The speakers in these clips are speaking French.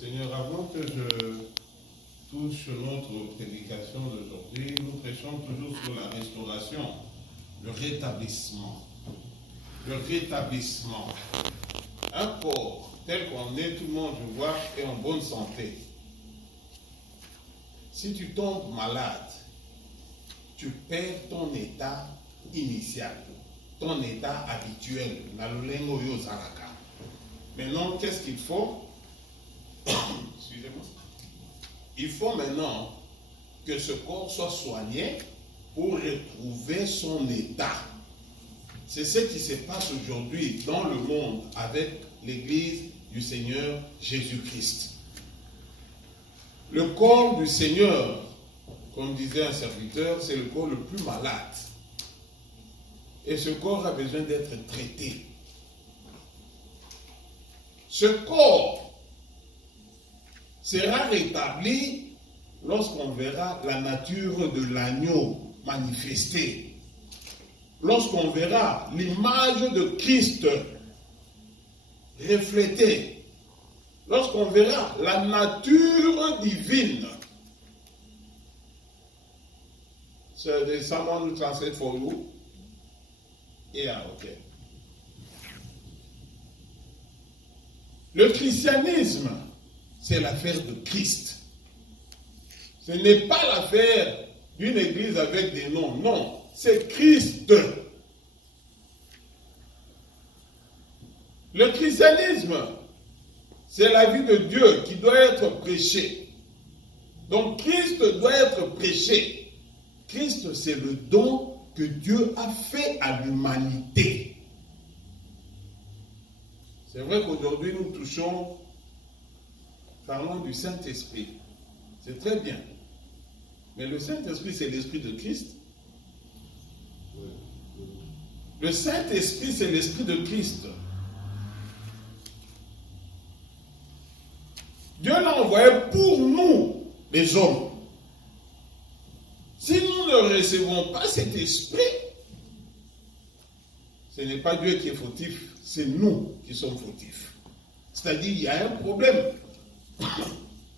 Seigneur, avant que je touche notre prédication d'aujourd'hui, nous prêchons toujours sur la restauration, le rétablissement. Le rétablissement. Un corps tel qu'on est, tout le monde, je vois, est en bonne santé. Si tu tombes malade, tu perds ton état initial, ton état habituel. Maintenant, qu'est-ce qu'il faut? Excusez-moi. Il faut maintenant que ce corps soit soigné pour retrouver son état. C'est ce qui se passe aujourd'hui dans le monde avec l'Église du Seigneur Jésus-Christ. Le corps du Seigneur, comme disait un serviteur, c'est le corps le plus malade. Et ce corps a besoin d'être traité. Ce corps sera rétabli lorsqu'on verra la nature de l'agneau manifestée. Lorsqu'on verra l'image de Christ reflétée. Lorsqu'on verra la nature divine. So there's someone who translates for you? Yeah, okay. Le christianisme, c'est l'affaire de Christ. Ce n'est pas l'affaire d'une église avec des noms. Non, c'est Christ. Le christianisme, c'est la vie de Dieu qui doit être prêchée. Donc Christ doit être prêché. Christ, c'est le don que Dieu a fait à l'humanité. C'est vrai qu'aujourd'hui nous touchons, parlons du Saint-Esprit. C'est très bien. Mais le Saint-Esprit, c'est l'Esprit de Christ. Le Saint-Esprit, c'est l'Esprit de Christ. Dieu l'a envoyé pour nous, les hommes. Si nous ne recevons pas cet esprit, ce n'est pas Dieu qui est fautif, c'est nous qui sommes fautifs. C'est-à-dire, il y a un problème.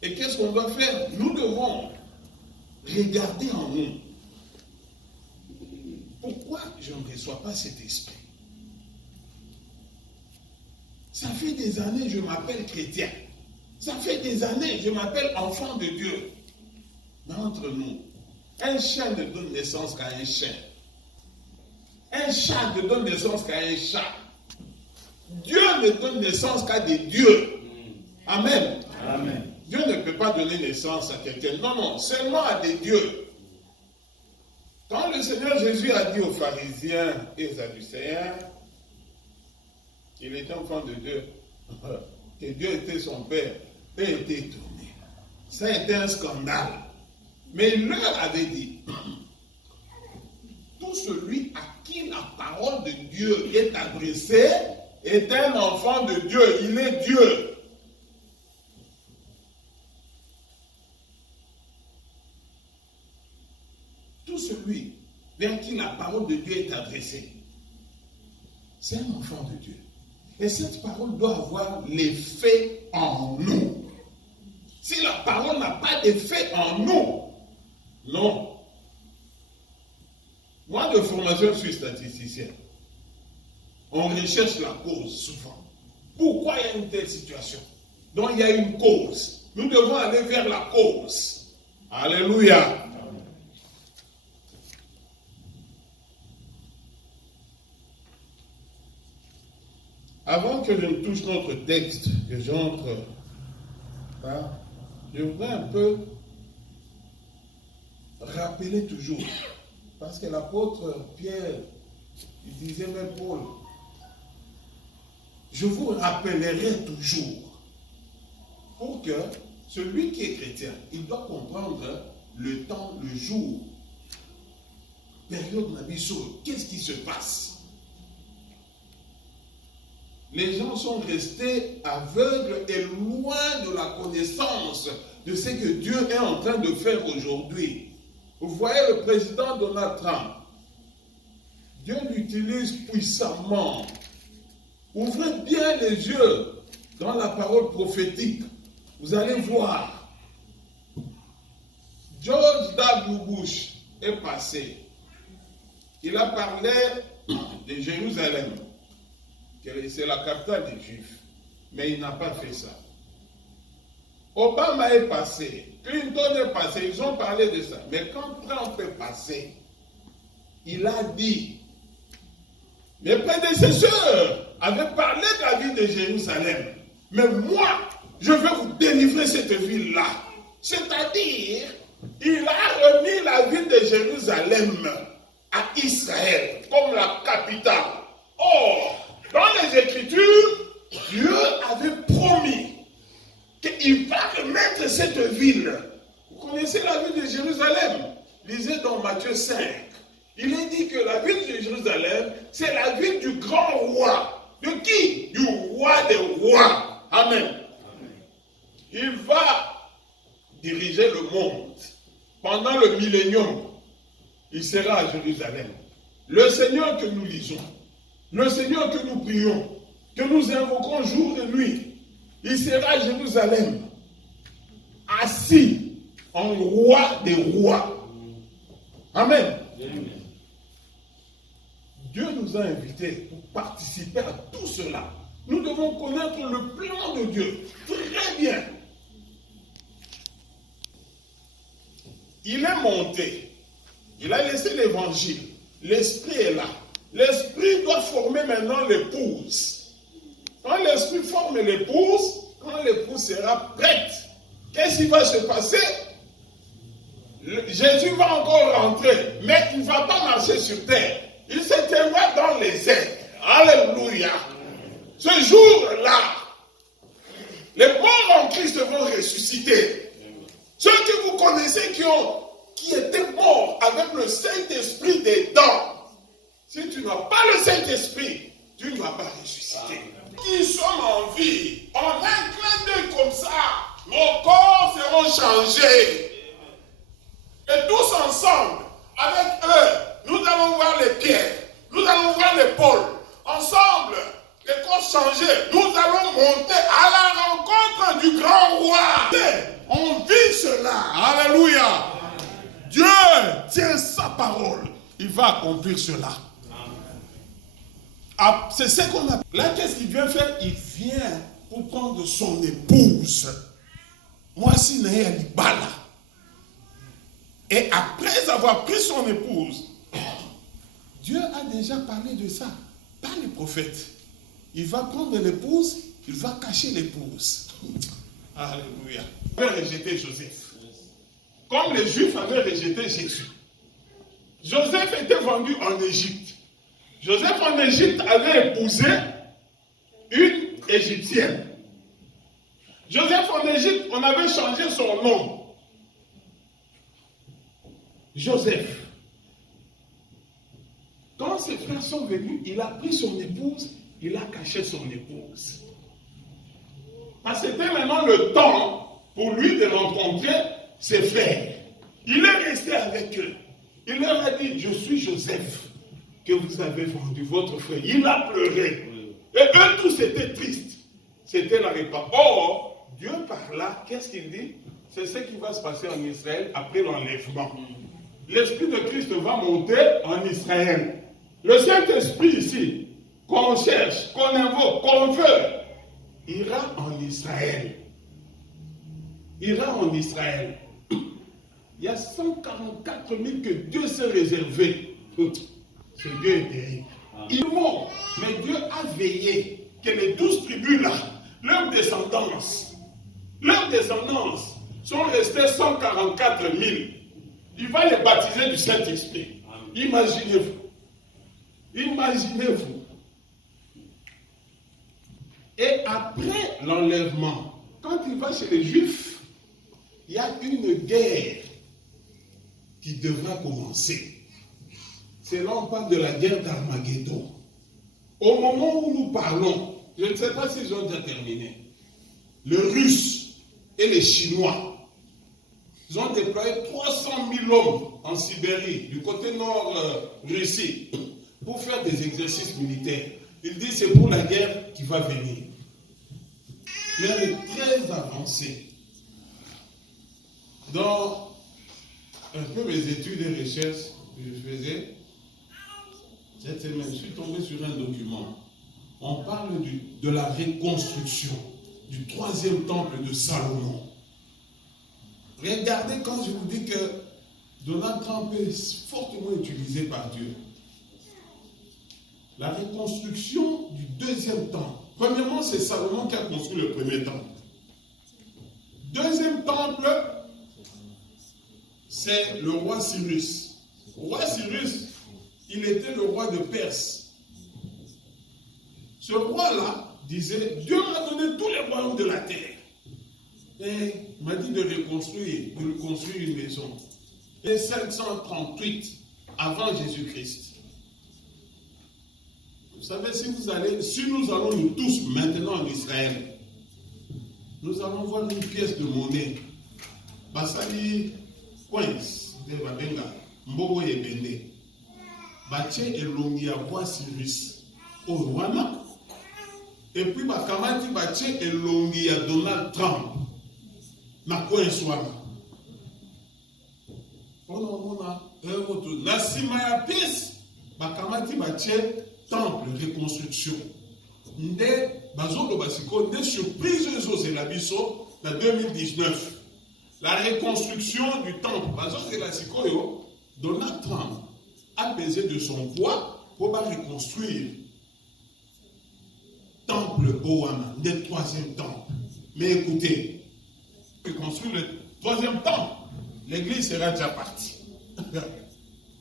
Et qu'est-ce qu'on doit faire? Nous devons regarder en nous. Pourquoi je ne reçois pas cet esprit? Ça fait des années, je m'appelle chrétien. Ça fait des années, je m'appelle enfant de Dieu. Mais entre nous, un chien ne donne naissance qu'à un chien. Un chat ne donne naissance qu'à un chat. Dieu ne donne naissance qu'à des dieux. Amen. Amen. Dieu ne peut pas donner naissance à quelqu'un. Non, non, seulement à des dieux. Quand le Seigneur Jésus a dit aux pharisiens et aux sadducéens qu'il était enfant de Dieu, que Dieu était son Père, eux étaient étonnés. Ça a été un scandale. Mais il leur avait dit, tout celui à qui la parole de Dieu est adressée est un enfant de Dieu, il est Dieu. Tout celui vers qui la parole de Dieu est adressée, c'est un enfant de Dieu. Et cette parole doit avoir l'effet en nous. Si la parole n'a pas d'effet en nous, non. Moi, de formation, je suis statisticien. On recherche la cause souvent. Pourquoi il y a une telle situation? Donc, il y a une cause. Nous devons aller vers la cause. Alléluia. Avant que je ne touche notre texte, que j'entre, je voudrais un peu rappeler toujours, parce que l'apôtre Pierre, il disait même Paul, je vous rappellerai toujours, pour que celui qui est chrétien, il doit comprendre le temps, le jour, période Nabiso, qu'est-ce qui se passe? Les gens sont restés aveugles et loin de la connaissance de ce que Dieu est en train de faire aujourd'hui. Vous voyez le président Donald Trump. Dieu l'utilise puissamment. Ouvrez bien les yeux dans la parole prophétique. Vous allez voir. George W. Bush est passé. Il a parlé de Jérusalem, c'est la capitale des Juifs, mais il n'a pas fait ça. Obama est passé, Clinton est passé, ils ont parlé de ça. Mais quand Trump est passé, il a dit, mes prédécesseurs avaient parlé de la ville de Jérusalem, mais moi, je vais vous délivrer cette ville-là. C'est-à-dire, il a remis la ville de Jérusalem à Israël comme la capitale. Or, dans les Écritures, Dieu avait promis qu'il va remettre cette ville. Vous connaissez la ville de Jérusalem? Lisez dans Matthieu 5. Il est dit que la ville de Jérusalem, c'est la ville du grand roi. De qui? Du roi des rois. Amen. Il va diriger le monde. Pendant le millénium, il sera à Jérusalem. Le Seigneur que nous lisons, le Seigneur que nous prions, que nous invoquons jour et nuit, il sera à Jérusalem, assis en roi des rois. Amen. Dieu nous a invités pour participer à tout cela. Nous devons connaître le plan de Dieu très bien. Il est monté. Il a laissé l'évangile. L'esprit est là. L'esprit doit former maintenant l'épouse. Quand l'esprit forme l'épouse, quand l'épouse sera prête, qu'est-ce qui va se passer? Jésus va encore rentrer, mais il ne va pas marcher sur terre. Il se tiendra dans les airs. Alléluia. Ce jour-là, les morts en Christ vont ressusciter. Ceux que vous connaissez qui étaient morts avec le Saint-Esprit dedans, si tu n'as pas le Saint-Esprit, tu ne vas pas ressusciter. Qui sommes en vie, en un clin d'œil comme ça, nos corps seront changés. Et tous ensemble, avec eux, nous allons voir les pierres, nous allons voir l'épaule. Ensemble, les corps changés, nous allons monter à la rencontre du grand roi. On vit cela. Alléluia. Dieu tient sa parole. Il va accomplir cela. Ah, c'est ce qu'on a. Là, qu'est-ce qu'il vient faire? Il vient pour prendre son épouse. Moi, si Naïa Libala. Et après avoir pris son épouse, Dieu a déjà parlé de ça. Pas les prophètes. Il va prendre l'épouse, il va cacher l'épouse. Alléluia. Il avait rejeté Joseph. Comme les Juifs avaient rejeté Jésus. Joseph était vendu en Égypte. Joseph en Égypte avait épousé une Égyptienne. Joseph en Égypte, on avait changé son nom. Joseph. Quand ses frères sont venus, il a pris son épouse, il a caché son épouse. Parce que c'était maintenant le temps pour lui de rencontrer ses frères. Il est resté avec eux. Il leur a dit, je suis Joseph, que vous avez vendu, votre frère. Il a pleuré. Et eux tous étaient tristes. C'était la réponse. Or, Dieu par là, qu'est-ce qu'il dit? C'est ce qui va se passer en Israël après l'enlèvement. L'Esprit de Christ va monter en Israël. Le Saint-Esprit ici, qu'on cherche, qu'on invoque, qu'on veut, ira en Israël. Ira en Israël. Il y a 144 000 que Dieu s'est réservé. Ce Dieu est terrible. Ils vont, mais Dieu a veillé que les 12 tribus-là, leurs descendances sont restées 144 000. Il va les baptiser du Saint-Esprit. Imaginez-vous. Imaginez-vous. Et après l'enlèvement, quand il va chez les Juifs, il y a une guerre qui devra commencer. C'est là on parle de la guerre d'Armageddon. Au moment où nous parlons, je ne sais pas s'ils ont déjà terminé, les Russes et les Chinois, ils ont déployé 300 000 hommes en Sibérie, du côté nord Russie, pour faire des exercices militaires. Ils disent c'est pour la guerre qui va venir. L'heure est très avancée. Dans un peu mes études et recherches que je faisais, cette semaine, je suis tombé sur un document. On parle de la reconstruction du 3e temple de Salomon. Regardez quand je vous dis que Donald Trump est fortement utilisé par Dieu. La reconstruction du 2e temple. Premièrement, c'est Salomon qui a construit le 1er temple. 2e temple, c'est le roi Cyrus. Le roi Cyrus, il était le roi de Perse. Ce roi-là disait, Dieu m'a donné tous les royaumes de la terre. Et il m'a dit de reconstruire, de lui construire une maison. Et 538 avant Jésus-Christ. Vous savez, si nous allons nous tous maintenant en Israël, nous allons voir une pièce de monnaie. Basali coins de Babenga, Mbogo Yebende. Bache elongi ya roi Cyrus au Rwanda. Et puis bakamati bache elongi ya Donald Trump. Na coins wana. Na sima ya pièce bakamati bache temple reconstruction. Nde bazolo basiko nde surprise ezozela biso na 2019. La reconstruction du temple bazozela sikoyo Donald Trump a pesé de son poids pour reconstruire temple Owana, le 3e temple. Mais écoutez, reconstruire le 3e temple, l'église sera déjà partie.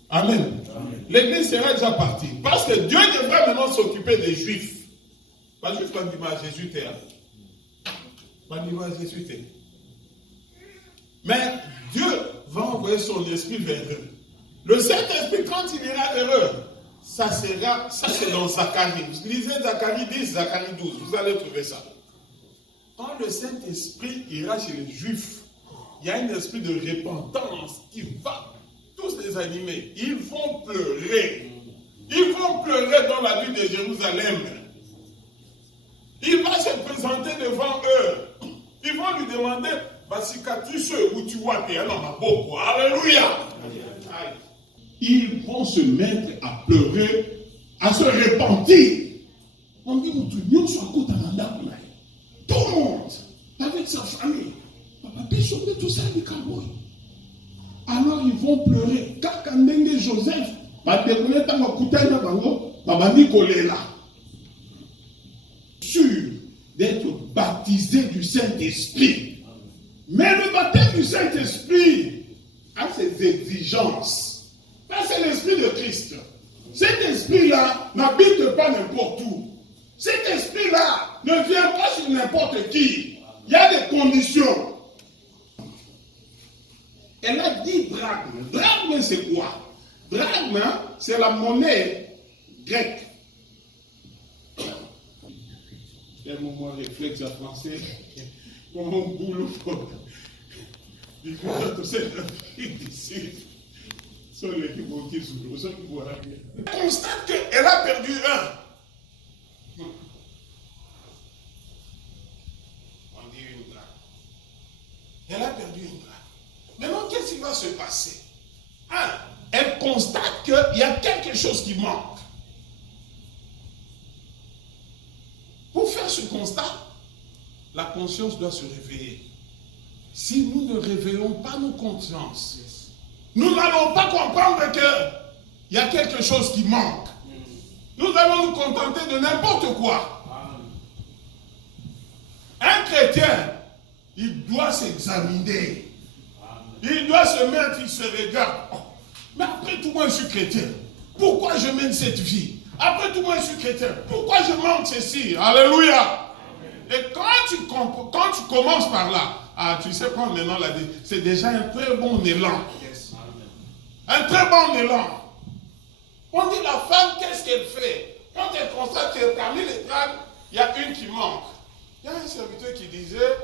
Amen. L'église sera déjà partie. Parce que Dieu devra maintenant s'occuper des Juifs. Pas juste quand il va à Jésus terre. Quand il va à Jésus terre. Mais Dieu va envoyer son esprit vers eux. Le Saint-Esprit, quand il ira vers eux, ça c'est dans Zacharie. Vous lisez Zacharie 10, Zacharie 12, vous allez trouver ça. Quand le Saint-Esprit ira chez les Juifs, il y a un esprit de repentance qui va tous les animer. Ils vont pleurer. Ils vont pleurer dans la ville de Jérusalem. Il va se présenter devant eux. Ils vont lui demander, cicatrice où tu vois, alléluia. Ils vont se mettre à pleurer, à se repentir. On dit, tout le monde, avec sa famille, alors ils vont pleurer. Quand Joseph, sûr d'être baptisé du Saint-Esprit. Mais le baptême du Saint-Esprit a ses exigences. Ça, c'est l'Esprit de Christ. Cet esprit-là n'habite pas n'importe où. Cet esprit-là ne vient pas sur n'importe qui. Il y a des conditions. Elle a dit drachme. Drachme, c'est quoi? Drachme, c'est la monnaie grecque. Il y a un moment réflexe à français. Comme mon boulot. Il faut que tout ça ici. Sur l'équipe qui s'ouvre, sur qui voit bien. On constate qu'elle a perdu un. On dit une drachme. Elle a perdu une drachme. Maintenant, qu'est-ce qui va se passer? Elle constate qu'il y a quelque chose qui manque. Pour faire ce constat, la conscience doit se réveiller. Si nous ne réveillons pas nos consciences, nous n'allons pas comprendre qu'il y a quelque chose qui manque. Nous allons nous contenter de n'importe quoi. Un chrétien, il doit s'examiner. Il doit se mettre, il se regarde. Oh, mais après tout, moi je suis chrétien. Pourquoi je mène cette vie? Après tout, moi je suis chrétien. Pourquoi je manque ceci? Alléluia. Et quand tu commences par là, tu sais quoi maintenant, c'est déjà un très bon élan. Un très bon élan. On dit la femme, qu'est-ce qu'elle fait? Quand elle constate que parmi les dragues, il y a une qui manque. Il y a un serviteur qui disait,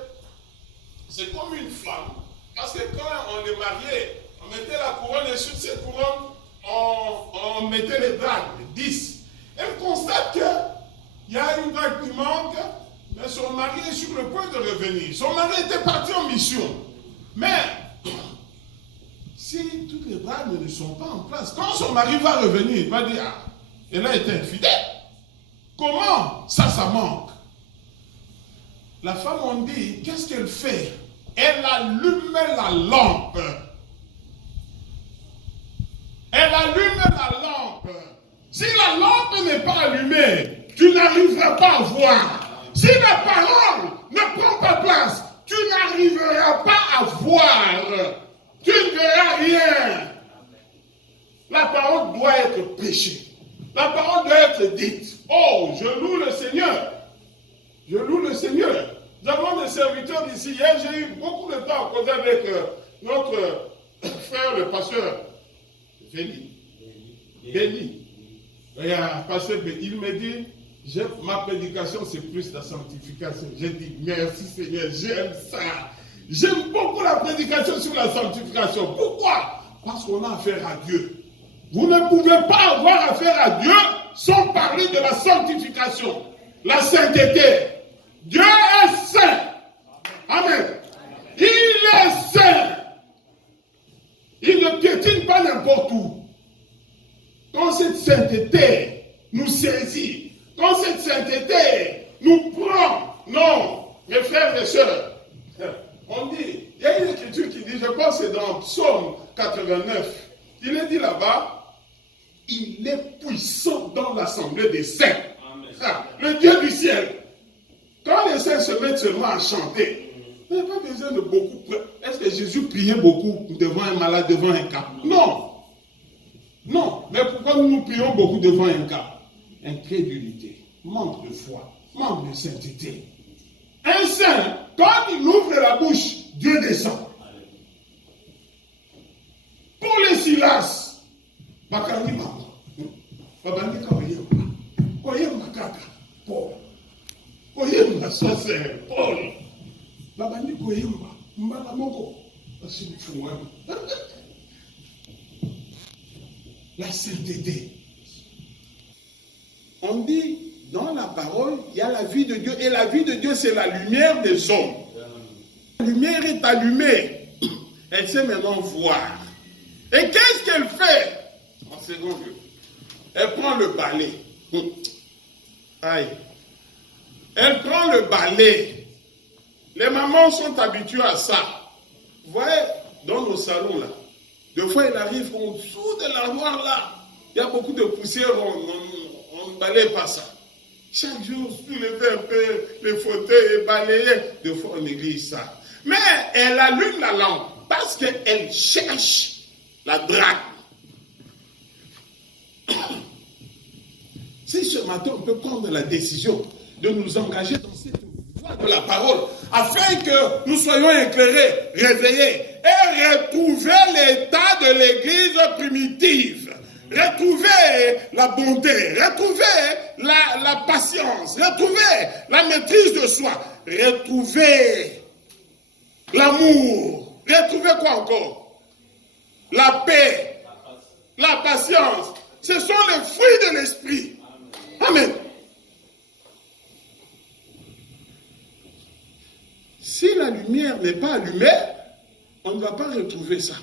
c'est comme une femme. Parce que quand on est marié, on mettait la couronne et sur cette couronne, on mettait les dragues, 10. Elle constate qu'il y a une drague qui manque, mais son mari est sur le point de revenir. Son mari était parti en mission. Mais les règles ne sont pas en place. Quand son mari va revenir, il va dire, ah, elle a été infidèle. Comment ça manque? La femme, on dit, qu'est-ce qu'elle fait? Elle allume la lampe. Elle allume la lampe. Si la lampe n'est pas allumée, tu n'arriveras pas à voir. Si la parole ne prend pas place, tu n'arriveras pas à voir. Tu ne verras rien. La parole doit être prêchée. La parole doit être dite. Oh, je loue le Seigneur. Je loue le Seigneur. Nous avons des serviteurs d'ici. Hier, j'ai eu beaucoup de temps à causer avec notre frère, le pasteur Béni. Pasteur Béni. Il me dit, ma prédication, c'est plus la sanctification. J'ai dit, merci Seigneur, j'aime ça. J'aime beaucoup la prédication sur la sanctification. Pourquoi? Parce qu'on a affaire à Dieu. Vous ne pouvez pas avoir affaire à Dieu sans parler de la sanctification, la sainteté. Dieu est saint. Amen. Il est saint. Il ne piétine pas n'importe où. Quand cette sainteté nous saisit, quand cette sainteté nous prend, non, mes frères et sœurs, on dit, il y a une écriture qui dit, je pense que c'est dans Psaume 89, il est dit là-bas, il est puissant dans l'assemblée des saints. Ah, le Dieu du ciel. Quand les saints se mettent seulement à chanter, il n'y a pas besoin de beaucoup. Est-ce que Jésus priait beaucoup devant un malade, devant un cas? Non. Non. Mais pourquoi nous prions beaucoup devant un cas? Incrédulité, manque de foi, manque de sainteté. Un saint, quand il ouvre la bouche, Dieu descend. Pour les Silas, Bakandi Mama, Babandi Kaoyemba, Koyemba Kaka, Paul, Koyemba Sosé, Paul, Babandi Koyemba, Mbala Moko, la sainteté. On dit, dans la parole, il y a la vie de Dieu, et la vie de Dieu, c'est la lumière des hommes. La lumière est allumée. Elle sait maintenant voir. Et qu'est-ce qu'elle fait? En second lieu, elle prend le balai. Aïe. Elle prend le balai. Les mamans sont habituées à ça. Vous voyez, dans nos salons là, des fois il arrive en dessous de l'armoire là, il y a beaucoup de poussière, on ne balaye pas ça. Chaque jour, soulever un peu les fauteuils et balayer, des fois on néglige ça. Mais elle allume la lampe parce qu'elle cherche la drague. Si ce matin on peut prendre la décision de nous engager dans cette voie de la parole, afin que nous soyons éclairés, réveillés, et retrouver l'état de l'église primitive, retrouver la bonté, retrouver la patience, retrouver la maîtrise de soi, retrouver l'amour, retrouver quoi encore? La paix, la patience. Ce sont les fruits de l'esprit. Amen. Si la lumière n'est pas allumée, on ne va pas retrouver ça.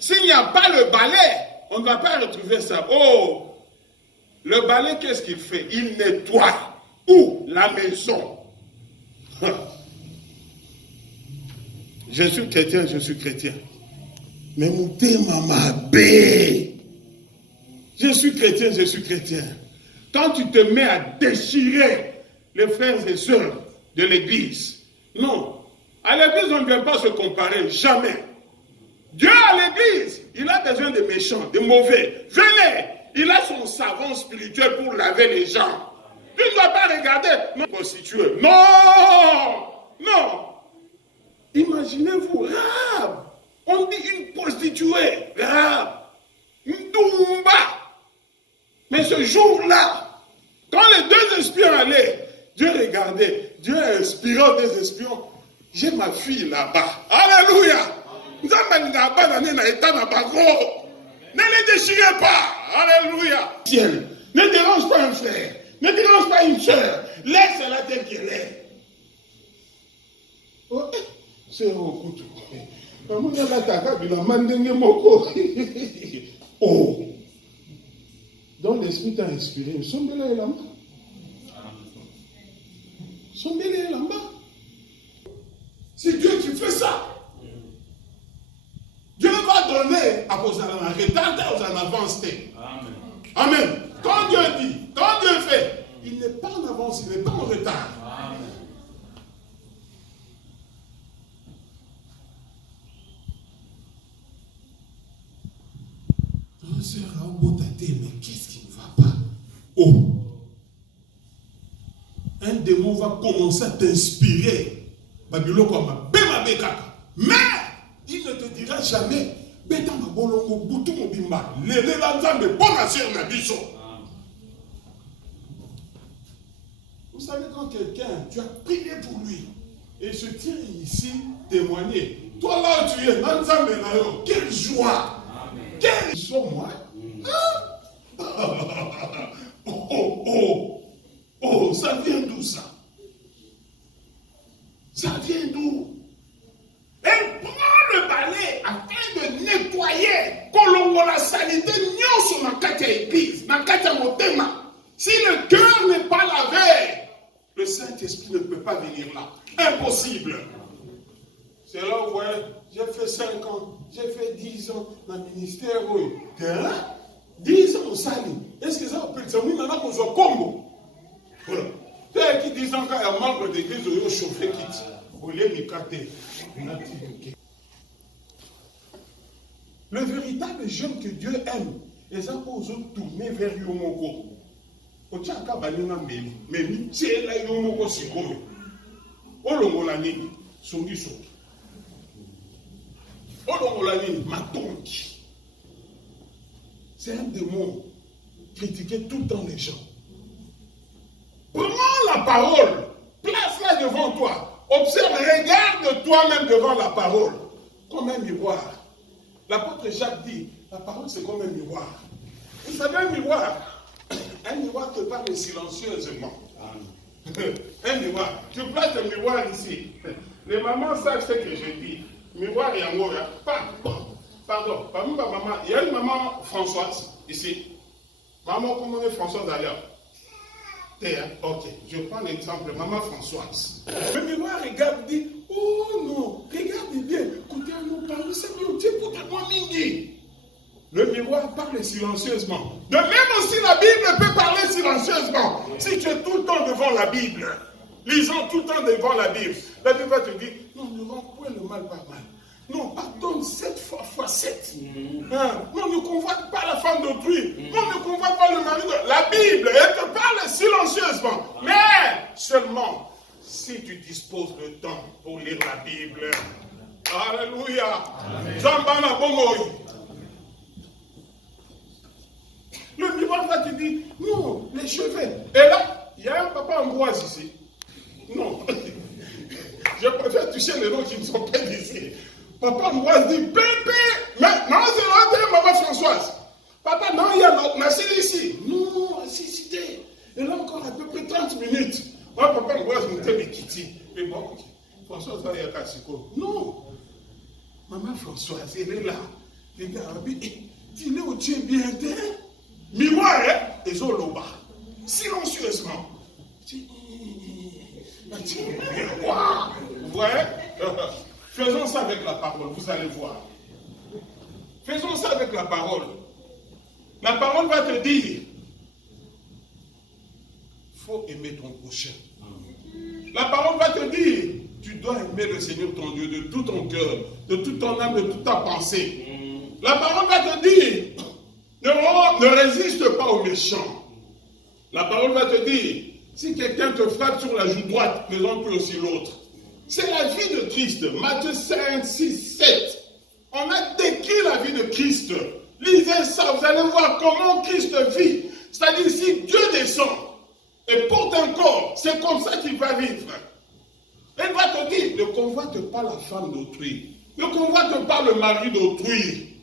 S'il n'y a pas le balai, on ne va pas retrouver ça. Oh, le balai, qu'est-ce qu'il fait? Il nettoie. Où? La maison. Je suis chrétien, je suis chrétien. Mais Mouté Mama B. Je suis chrétien, je suis chrétien. Quand tu te mets à déchirer les frères et sœurs de l'église, non. À l'église, on ne vient pas se comparer, jamais. Dieu à l'église, il a besoin de méchants, de mauvais. Venez, il a son savon spirituel pour laver les gens. Tu ne dois pas regarder, non, prostituée. Non, non. Imaginez-vous, Rahab. On dit une prostituée, Rahab. Une Toumba. Mais ce jour-là, quand les deux espions allaient, Dieu regardait, Dieu inspirant des espions. J'ai ma fille là-bas. Alléluia. Ne les déchirez pas. Alléluia. Ne dérange pas un frère. Ne dérange pas une soeur. Laisse-la telle qu'elle est. Oh, c'est au couteau. Oh! Donc l'Esprit t'a inspiré. Sombele est là-bas. Sombele est là-bas. C'est Dieu qui fait ça. Dieu va donner à vos en retard, aux en avance. Amen. Amen. Quand Dieu dit, quand Dieu fait, il n'est pas en avance, il n'est pas en retard. Amen. Mais qu'est-ce qui ne va pas? Oh! Un démon va commencer à t'inspirer. Mais il ne te dira jamais. Vous savez, quand quelqu'un, tu as prié pour lui, et se tient ici témoigner. Toi là où tu es, quelle joie! Quelle joie, moi! Oh, ça vient d'où ça? Ça vient d'où? Elle prend le balai afin de nettoyer, qu'on la sanité, sur ma carte église, ma carte motema. Si le cœur n'est pas lavé, le Saint-Esprit ne peut pas venir là. Impossible. C'est là où vous voyez, j'ai fait 5 ans, j'ai fait 10 ans dans le ministère. Hein? 10 ans au Sali. Est-ce que ça peut être ça? Oui, maintenant qu'on soit Congo. Voilà. C'est qui 10 ans quand il y a membre d'église, il y a chauffé quitte. Le véritable jeune que Dieu aime, les uns aux autres tournés vers Yomoko. Ochaka banina meli, meli, c'est là Yomoko Sikoyo. Olongolani, Songiso. Olongolani, Matonki. C'est un démon. Critiquer tout le temps les gens. Prends la parole. Place-la devant toi. Observe, regarde toi-même devant la parole. Comme un miroir. L'apôtre Jacques dit, la parole c'est comme un miroir. Vous savez un miroir? Un miroir te parle silencieusement. Un miroir. Tu places le miroir ici. Les mamans savent ce que je dis. Miroir et en haut. Pardon, parmi ma maman, il y a une maman Françoise ici. Maman, comment est Françoise d'ailleurs? Ok, je prends l'exemple, maman Françoise. Le miroir regarde, dit, oh non, regardez bien, écoutez, nous parlons, c'est mieux, tu écoutes moi mingi. Le miroir parle silencieusement. De même aussi, la Bible peut parler silencieusement. Si tu es tout le temps devant la Bible, lisant tout le temps devant la Bible va te dire, non, ne rends point le mal par mal. Non, pardonne 7 fois 7. Non, ne convoite pas la femme d'autrui. Non, ne convoite pas le mari de... La Bible, elle te parle silencieusement. Mais seulement si tu disposes de temps pour lire la Bible. Alléluia. Zambana Bomoy. Le miroir va te dire, non, les cheveux. Et là, il y a un papa Ambroise ici. Non. Je préfère toucher les noms qui ne sont pas ici. Papa Ambroise dit, pépé, mais non, c'est là, maman Françoise. Papa, non, il y a notre nacelle ici. Non, assis, et là encore à peu près 30 minutes. Moi, papa Ambroise me dit, mais Kitty. Mais bon, ok. Françoise va y aller à Kassiko. Non. Maman Françoise, elle est là. Les gars, dis-le où tu es bien, miroir, hein, et Zoloba. Silencieusement. Miroir. Vous voyez? Faisons ça avec la parole, vous allez voir. Faisons ça avec la parole. La parole va te dire, il faut aimer ton prochain. La parole va te dire, tu dois aimer le Seigneur ton Dieu de tout ton cœur, de toute ton âme, de toute ta pensée. La parole va te dire, ne résiste pas aux méchants. La parole va te dire, si quelqu'un te frappe sur la joue droite, présente-lui aussi l'autre. C'est la vie de Christ. Matthieu 5, 6, 7. On a décrit la vie de Christ. Lisez ça, vous allez voir comment Christ vit. C'est-à-dire, si Dieu descend et porte un corps, c'est comme ça qu'il va vivre. Elle va te dire, ne convoite pas la femme d'autrui. Ne convoite pas le mari d'autrui.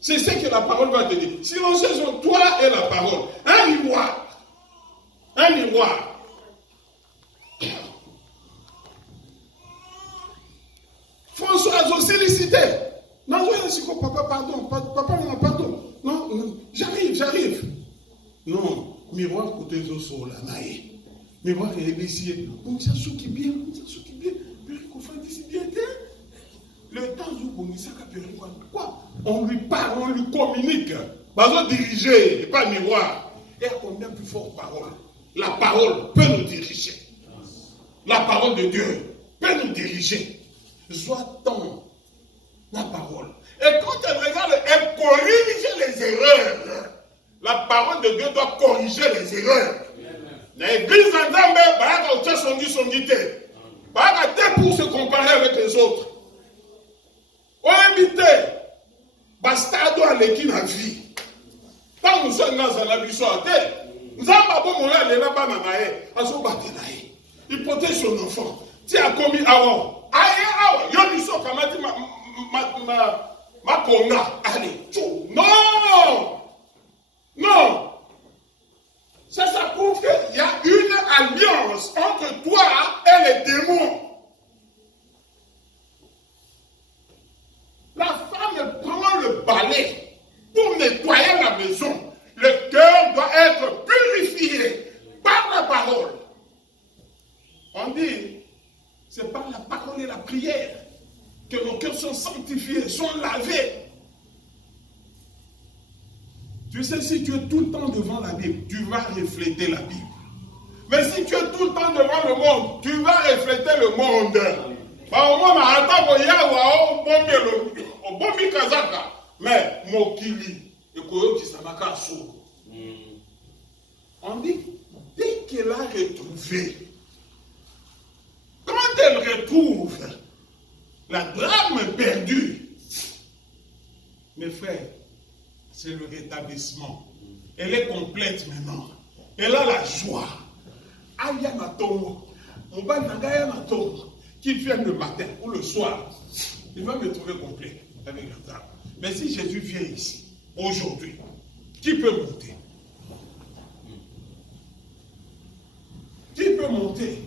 C'est ce que la parole va te dire. Silencieusement, toi et la parole. Un miroir. Un miroir. Françoise aussi, c'était. Non, papa, pardon, papa, pardon. Non, j'arrive. Non, miroir côté zo la naïe. Miroir et ébessier. On s'en soucie bien. Le temps où on s'est quoi? On lui parle, on lui communique. Bazo diriger, et pas miroir. Et à combien plus forte parole? La parole peut nous diriger. La parole de Dieu peut nous diriger. Soit-on la parole. Et quand elle regarde, elle corrige les erreurs. La parole de Dieu doit corriger les erreurs. L'église en Zambé, son guité. Pour se comparer avec les autres. On invité. Bastardo à l'équipe à vie. Quand nous sommes dans un abus, nous avons il protège son enfant. Tu as commis avant. Non. Ça prouve qu'il y a une alliance entre toi et les démons. La femme prend le balai pour nettoyer la maison. Le cœur doit être purifié par la parole. On dit, c'est par la parole et la prière que nos cœurs sont sanctifiés, sont lavés. Tu sais, si tu es tout le temps devant la Bible, tu vas refléter la Bible. Mais si tu es tout le temps devant le monde, tu vas refléter le monde. Mais Mokili, on dit, dès qu'elle a retrouvé, quand elle retrouve la drame perdue, mes frères, c'est le rétablissement. Elle est complète maintenant. Elle a la joie. Qu'il vienne le matin ou le soir, il va me trouver complet avec la drame. Mais si Jésus vient ici, aujourd'hui, qui peut monter? Qui peut monter?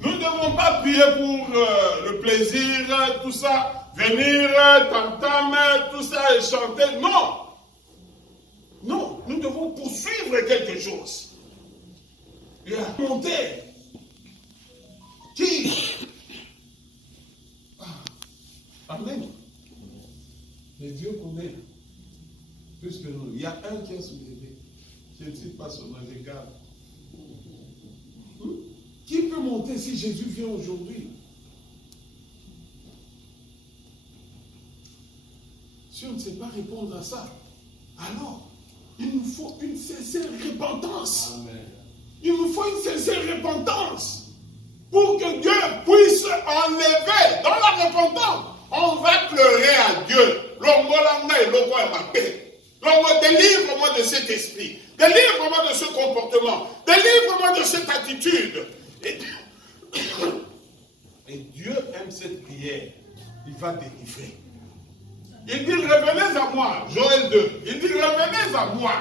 Nous ne devons pas prier pour le plaisir, tout ça, venir, tam-tam, tout ça et chanter. Non! Non, nous devons poursuivre quelque chose. Et à monter. Qui? Amen. Mais Dieu connaît. Plus que nous. Il y a un qui est soulevé. Je ne sais pas son nom, je garde. Qui peut monter si Jésus vient aujourd'hui? Si on ne sait pas répondre à ça, alors il nous faut une sincère repentance. Amen. Il nous faut une sincère repentance pour que Dieu puisse enlever. Dans la repentance, on va pleurer à Dieu. Délivre-moi de cet esprit. Délivre-moi de ce comportement. Délivre-moi de cette attitude. Et Dieu aime cette prière. Il va délivrer. Il dit, revenez à moi. Joël 2. Il dit, revenez à moi.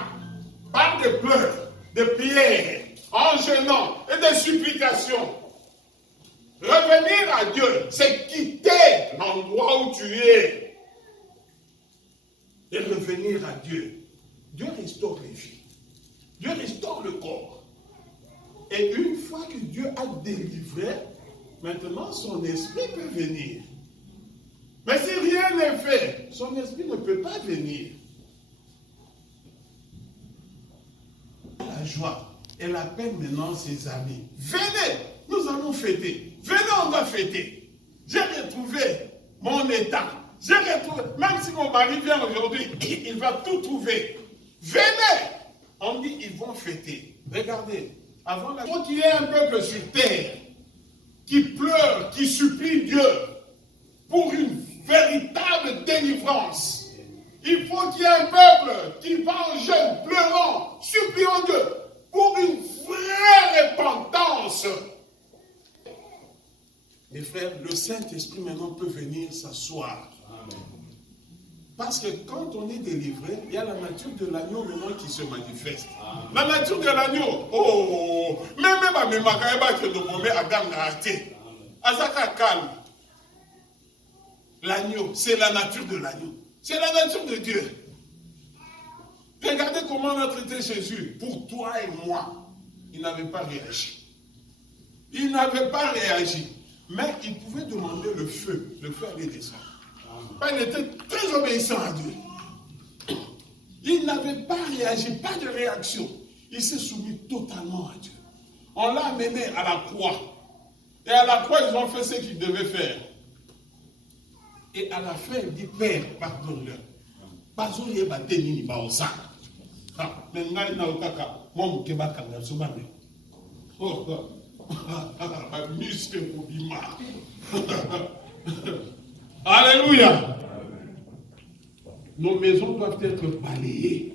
Par des pleurs, des prières, en gênant et des supplications. Revenir à Dieu, c'est quitter l'endroit où tu es. Et revenir à Dieu. Dieu restaure les vies. Dieu restaure le corps. Et une fois que Dieu a délivré, maintenant son esprit peut venir. Mais si rien n'est fait, son esprit ne peut pas venir. La joie, elle appelle maintenant ses amis. Venez, nous allons fêter. Venez, on va fêter. J'ai retrouvé mon état. J'ai retrouvé, même si mon mari vient aujourd'hui, il va tout trouver. Venez. On dit, ils vont fêter. Regardez, avant la... Il faut qu'il y ait un peuple sur terre qui pleure, qui supplie Dieu pour une véritable délivrance. Il faut qu'il y ait un peuple qui va en jeûne, pleurant, suppliant Dieu pour une vraie repentance. Mes frères, le Saint-Esprit maintenant peut venir s'asseoir. Parce que quand on est délivré, il y a la nature de l'agneau maintenant qui se manifeste. Amen. La nature de l'agneau, même à mes magaïba que nous pouvons à Gam Azaka calme. L'agneau, c'est la nature de l'agneau. C'est la nature de Dieu. Regardez comment on a traité Jésus. Pour toi et moi, il n'avait pas réagi. Il n'avait pas réagi. Mais il pouvait demander le feu. Le feu allait descendre. Il était très obéissant à Dieu. Il n'avait pas réagi, pas de réaction. Il s'est soumis totalement à Dieu. On l'a amené à la croix. Et à la croix, ils ont fait ce qu'ils devaient faire. Et à la fin, il dit, Père, pardonne-leur. Alléluia. Nos maisons doivent être balayées.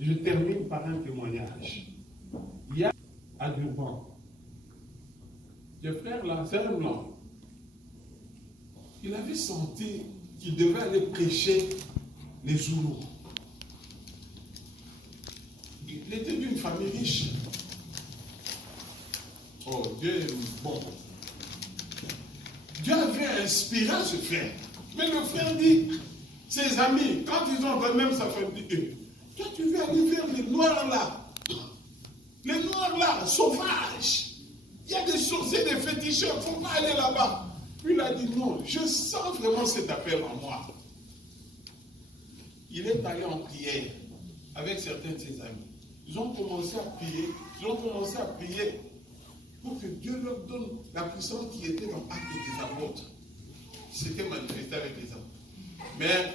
Je termine par un témoignage. Il y a à Durban, le frère là, c'est un blanc. Il avait senti qu'il devait aller prêcher les Zoulous. Il était d'une famille riche. Oh, Dieu est bon. Dieu avait inspiré ce frère. Mais le frère dit, ses amis, quand ils ont entendu même sa famille, toi tu veux aller vers les noirs là. Les noirs là, sauvages. Il y a des sorciers, des féticheurs, il ne faut pas aller là-bas. Puis il a dit non, je sens vraiment cet appel en moi. Il est allé en prière avec certains de ses amis. Ils ont commencé à prier, pour que Dieu leur donne la puissance qui était dans l'acte des apôtres. C'était manifesté avec les hommes. Mais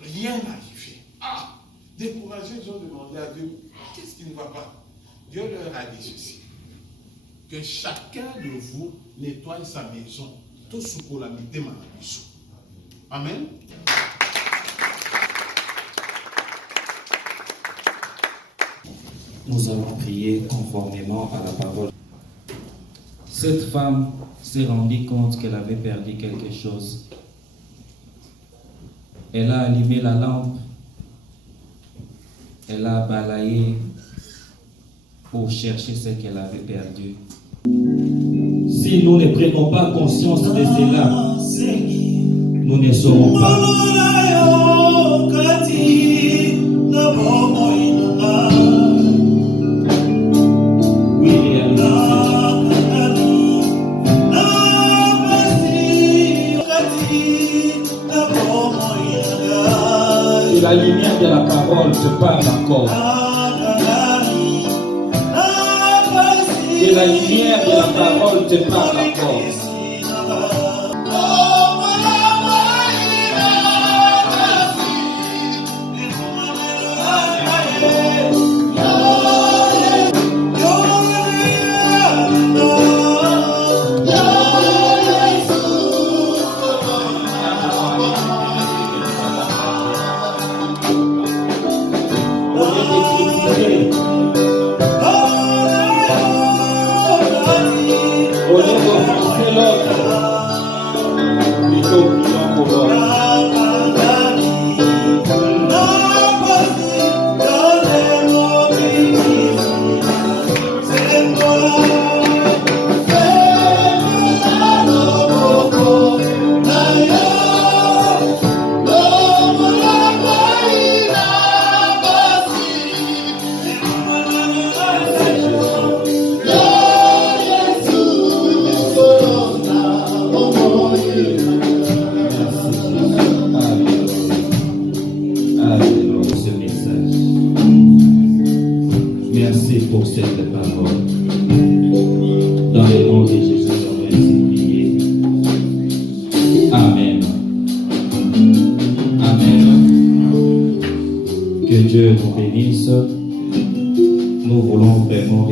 rien n'a arrivé. Découragés, ils ont demandé à Dieu, qu'est-ce qui ne va pas? Dieu leur a dit ceci, que chacun de vous nettoie sa maison. Tout ce qu'on a mis dans la maison. Amen. Nous allons prier conformément à la parole. Cette femme s'est rendue compte qu'elle avait perdu quelque chose. Elle a allumé la lampe. Elle a balayé pour chercher ce qu'elle avait perdu. Si nous ne prenons pas conscience de cela, nous ne saurons pas. Et la lumière de la parole te parle encore. Et la lumière de la parole te parle encore. Merci pour cette parole. Dans le nom de Jésus, on va prier. Amen. Amen. Que Dieu nous bénisse. Nous voulons vraiment